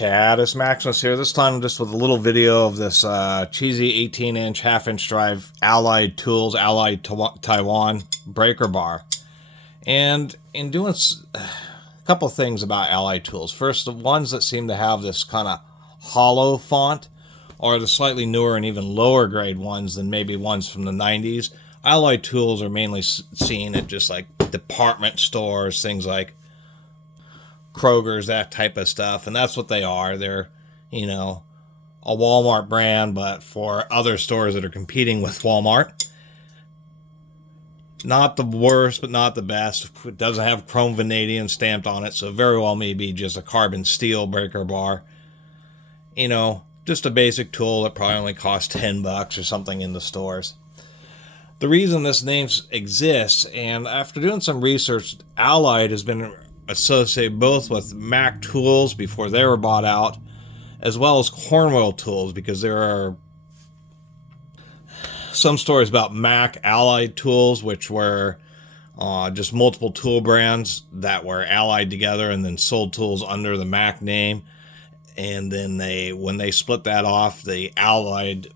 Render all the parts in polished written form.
Catus Maximus here, this time just with a little video of this cheesy 18-inch half-inch drive Allied Tools, Allied Taiwan breaker bar. And in doing a couple things about Allied Tools. First, the ones that seem to have this kind of hollow font are the slightly newer and even lower grade ones than maybe ones from the 90s. Allied Tools are mainly seen at just like department stores, things like Kroger's, that type of stuff, and that's what they are. They're, you know, a Walmart brand, but for other stores that are competing with Walmart. Not the worst, but not the best. It doesn't have chrome vanadium stamped on it, so very well may be just a carbon steel breaker bar. You know, just a basic tool that probably only costs $10 or something in the stores. The reason this name exists, and after doing some research, Allied has been associated both with Mac tools before they were bought out, as well as Cornwell tools, because there are some stories about Mac Allied tools, which were just multiple tool brands that were allied together and then sold tools under the Mac name. And then when they split that off, the Allied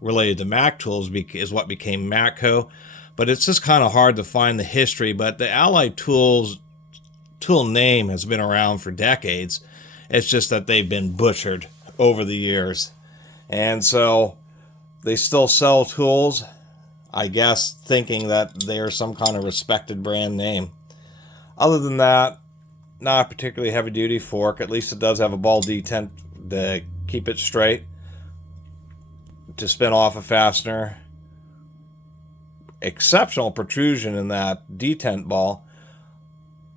related to Mac tools is what became Matco. But it's just kind of hard to find the history. But the Allied Tools tool name has been around for decades. It's just that they've been butchered over the years. And so they still sell tools, I guess, thinking that they're some kind of respected brand name. Other than that, not a particularly heavy-duty fork. At least it does have a ball detent to keep it straight, to spin off a fastener. Exceptional protrusion in that detent ball.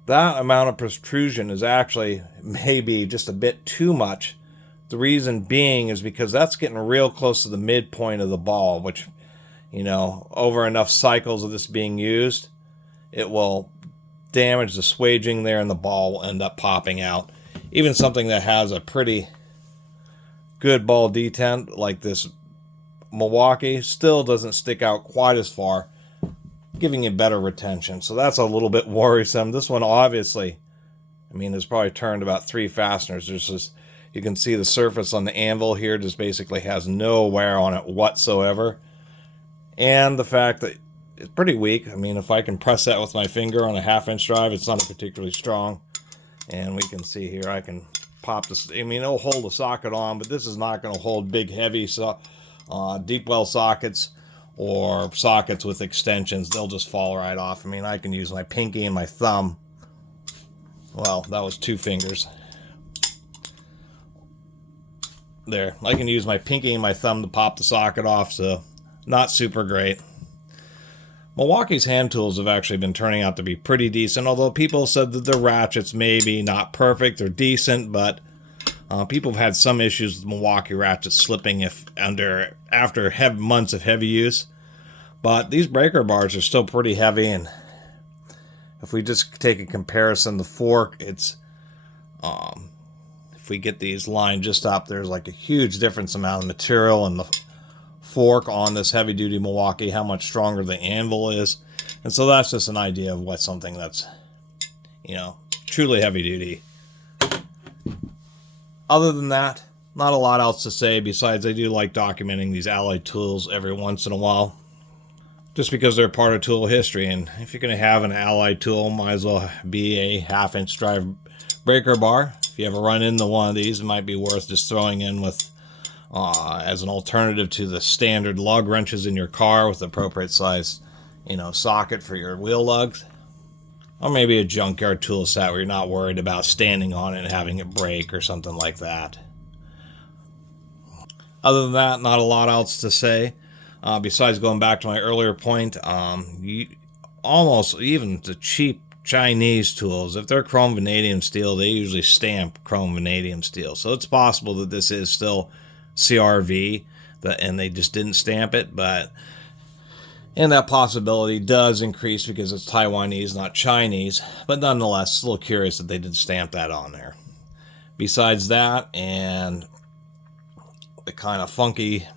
That amount of protrusion is actually maybe just a bit too much. The reason being is because that's getting real close to the midpoint of the ball, which, you know, over enough cycles of this being used, it will damage the swaging there and the ball will end up popping out. Even something that has a pretty good ball detent like this Milwaukee still doesn't stick out quite as far, giving it better retention. So that's a little bit worrisome. This one obviously, I mean, has probably turned about 3 fasteners. There's just, you can see the surface on the anvil here just basically has no wear on it whatsoever. And the fact that it's pretty weak. I mean, if I can press that with my finger on a half-inch drive, it's not particularly strong. And we can see here, I can pop this. I mean, it'll hold the socket on, but this is not going to hold big, heavy deep well sockets or sockets with extensions. They'll just fall right off. I mean, I can use my pinky and my thumb. Well, that was 2 fingers. There, I can use my pinky and my thumb to pop the socket off, so not super great. Milwaukee's hand tools have actually been turning out to be pretty decent, although people said that the ratchets maybe not perfect or decent, but people have had some issues with Milwaukee ratchets slipping after months of heavy use. But these breaker bars are still pretty heavy, and if we just take a comparison, the fork, it's if we get these lined just up, there's like a huge difference amount of material in the fork on this heavy duty Milwaukee, how much stronger the anvil is. And so that's just an idea of what something that's, you know, truly heavy duty. Other than that, not a lot else to say, besides I do like documenting these Allied tools every once in a while, just because they're part of tool history. And if you're going to have an Allied tool, might as well be a half-inch drive breaker bar. If you ever run into one of these, it might be worth just throwing in with as an alternative to the standard lug wrenches in your car with the appropriate size, you know, socket for your wheel lugs. Or maybe a junkyard tool set where you're not worried about standing on it and having it break or something like that. Other than that, not a lot else to say. Besides going back to my earlier point, almost even the cheap Chinese tools, if they're chrome vanadium steel, they usually stamp chrome vanadium steel. So it's possible that this is still CRV, and they just didn't stamp it, and that possibility does increase because it's Taiwanese, not Chinese, but nonetheless, it's a little curious that they did stamp that on there. Besides that, and the kind of funky,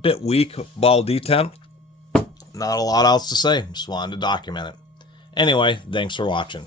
bit weak ball detent, not a lot else to say. Just wanted to document it. Anyway, thanks for watching.